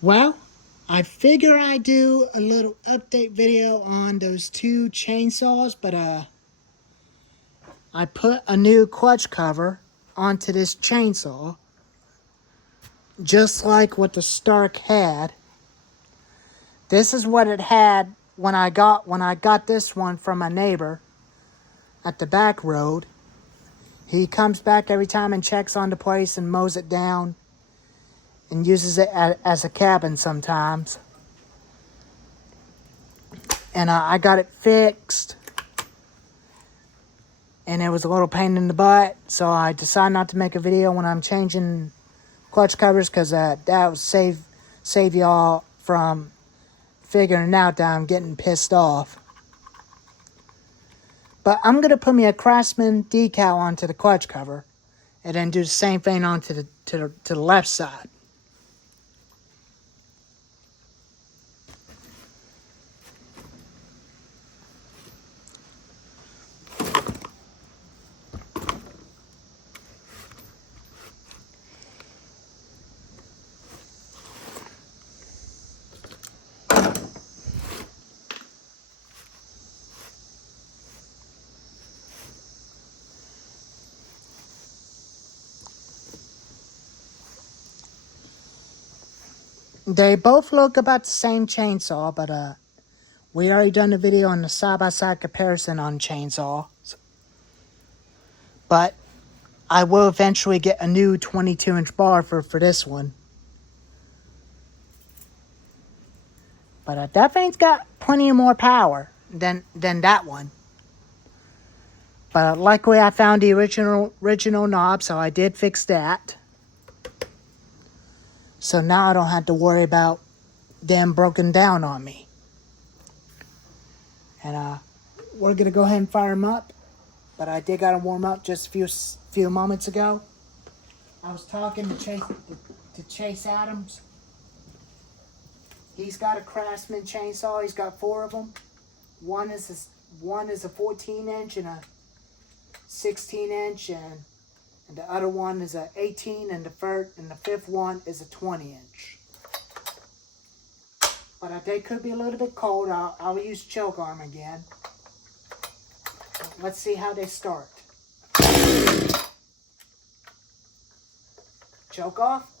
Well, I figure I'd do a little update video on those two chainsaws, but I put a new clutch cover onto this chainsaw, just like what the Stark had. This is what it had when I got this one from my neighbor at the back road. He comes back every time and checks on the place and mows it down and uses it as a cabin sometimes. And I got it fixed, and it was a little pain in the butt, so I decided not to make a video when I'm changing clutch covers, because that would save y'all from figuring out that I'm getting pissed off. But I'm going to put me a Craftsman decal onto the clutch cover, and then do the same thing onto the left side. They both look about the same chainsaw, but we already done a video on the side-by-side comparison on chainsaws. But I will eventually get a new 22-inch bar for this one. But that thing's got plenty more power than that one. But luckily I found the original knob, so I did fix that. So now I don't have to worry about them broken down on me. And we're gonna go ahead and fire them up. But I did gotta warm up just a few moments ago. I was talking to Chase Adams. He's got a Craftsman chainsaw. He's got 4 of them. One is a 14-inch and a 16-inch, and the other one is a 18, and the fifth one is a 20-inch. But they could be a little bit cold. I'll use choke arm again. Let's see how they start. Choke off.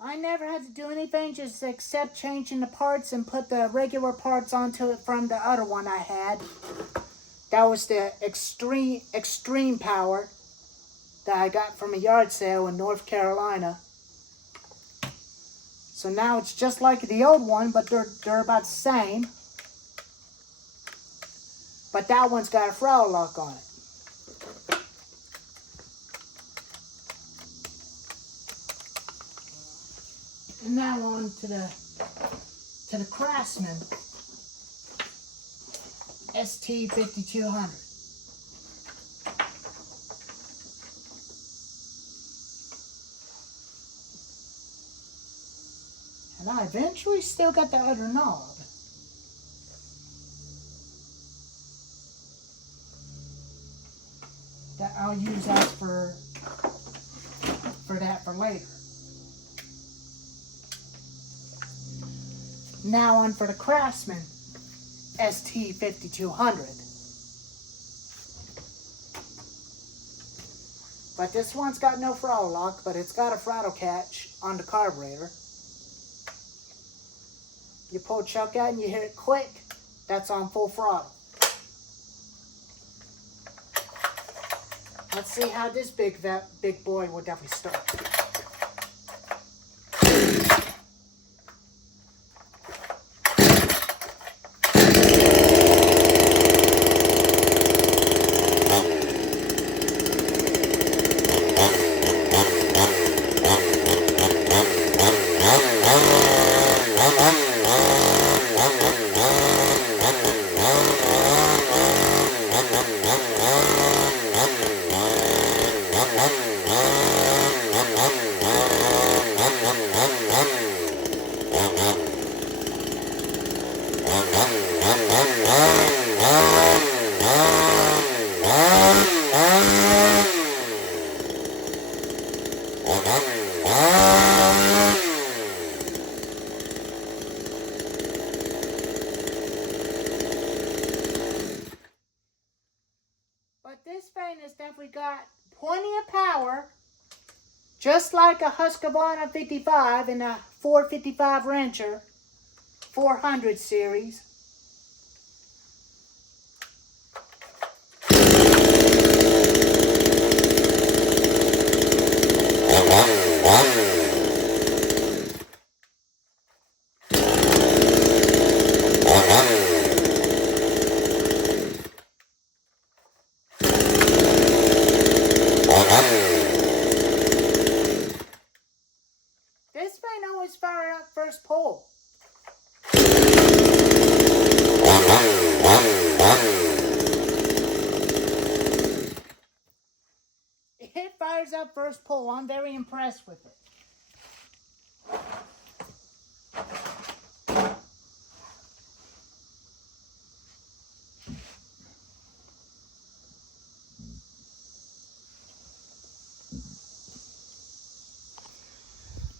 I never had to do anything just except changing the parts and put the regular parts onto it from the other one I had. That was the extreme power that I got from a yard sale in North Carolina. So now it's just like the old one, but they're about the same. But that one's got a throttle lock on it. And now on to the Craftsman ST5200. And I eventually still got the other knob. That I'll use that for later. Now on for the Craftsman ST5200. But this one's got no throttle lock, but it's got a throttle catch on the carburetor. You pull chuck out and you hear it click. that's on full throttle. Let's see how this big boy will definitely start. But this fan has definitely got plenty of power, just like a Husqvarna 55 and a 455 Rancher 400 series. This fan always fire up first pull. It fires up first pull. I'm very impressed with it.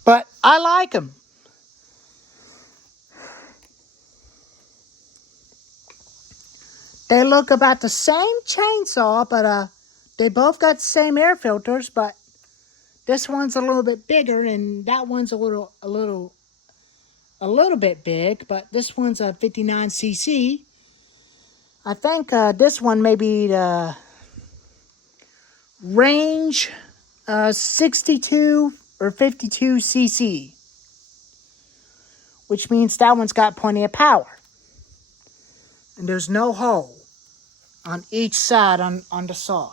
But I like them. They look about the same chainsaw, but they both got the same air filters, but this one's a little bit bigger and that one's a little bit big, but this one's a 59cc. I think this one may be the range 62 or 52cc, which means that one's got plenty of power. And there's no hole on each side on the saw.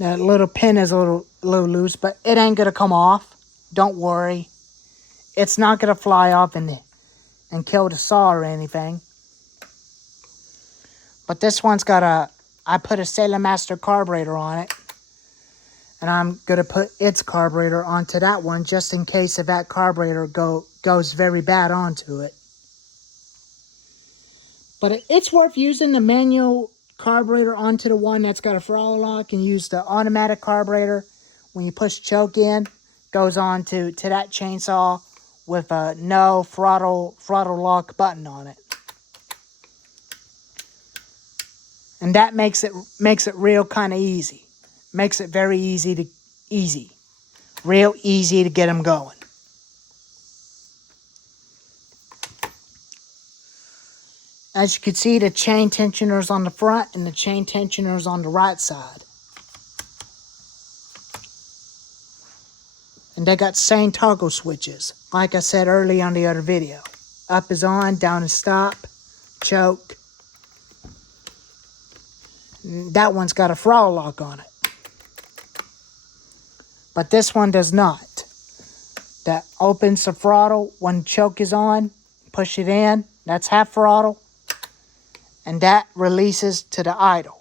That little pin is a little loose, but it ain't gonna come off. Don't worry. It's not gonna fly off and kill the saw or anything. But this one's got I put a Sailor Master carburetor on it. And I'm gonna put its carburetor onto that one just in case if that carburetor goes very bad onto it. But it's worth using the manual carburetor onto the one that's got a throttle lock, and use the automatic carburetor when you push choke in, goes on to that chainsaw with a no throttle lock button on it. And that makes it real kind of easy. Makes it very real easy to get them going. As you can see, the chain tensioner's on the front and the chain tensioner's on the right side. And they got same toggle switches, like I said earlier on the other video. Up is on, down is stop, choke. And that one's got a throttle lock on it. But this one does not. That opens the throttle when choke is on, push it in, that's half throttle. And that releases to the idle.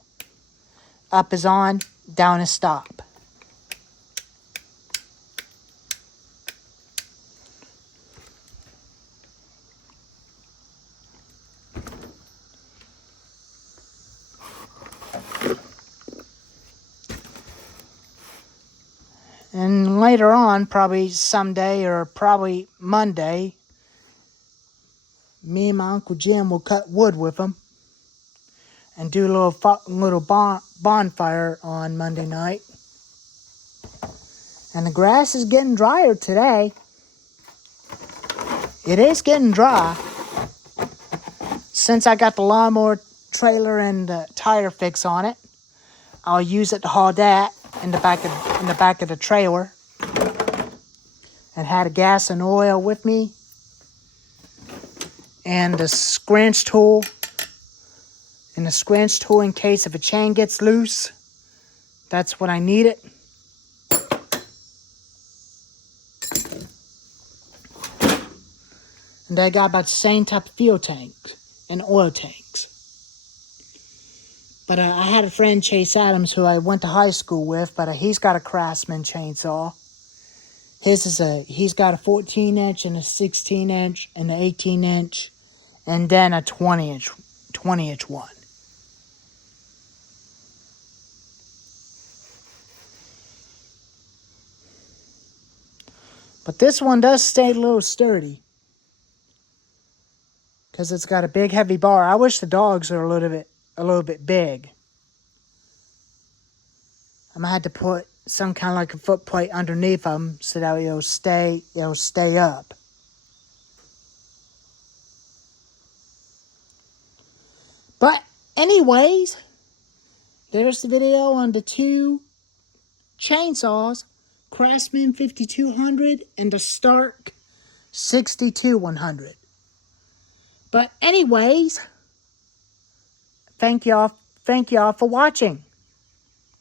Up is on, down is stop. And later on, probably someday or probably Monday, me and my Uncle Jim will cut wood with him and do a little bonfire on Monday night. And the grass is getting drier today. It is getting dry. Since I got the lawnmower trailer and the tire fix on it, I'll use it to haul that in the back of the trailer. And had a gas and oil with me. And the scratch tool. And the scratch tool in case if a chain gets loose. That's what I needed. And I got about the same type of fuel tanks and oil tanks. But I had a friend, Chase Adams, who I went to high school with, but he's got a Craftsman chainsaw. He's got a 14-inch and a 16-inch and an 18-inch and then a 20-inch one. But this one does stay a little sturdy. Because it's got a big heavy bar. I wish the dogs are a little bit big. I'm gonna have to put some kind of like a foot plate underneath them so that it'll stay up. But anyways, there's the video on the two chainsaws, Craftsman 5200 and the Stark 6200. But anyways, thank y'all for watching.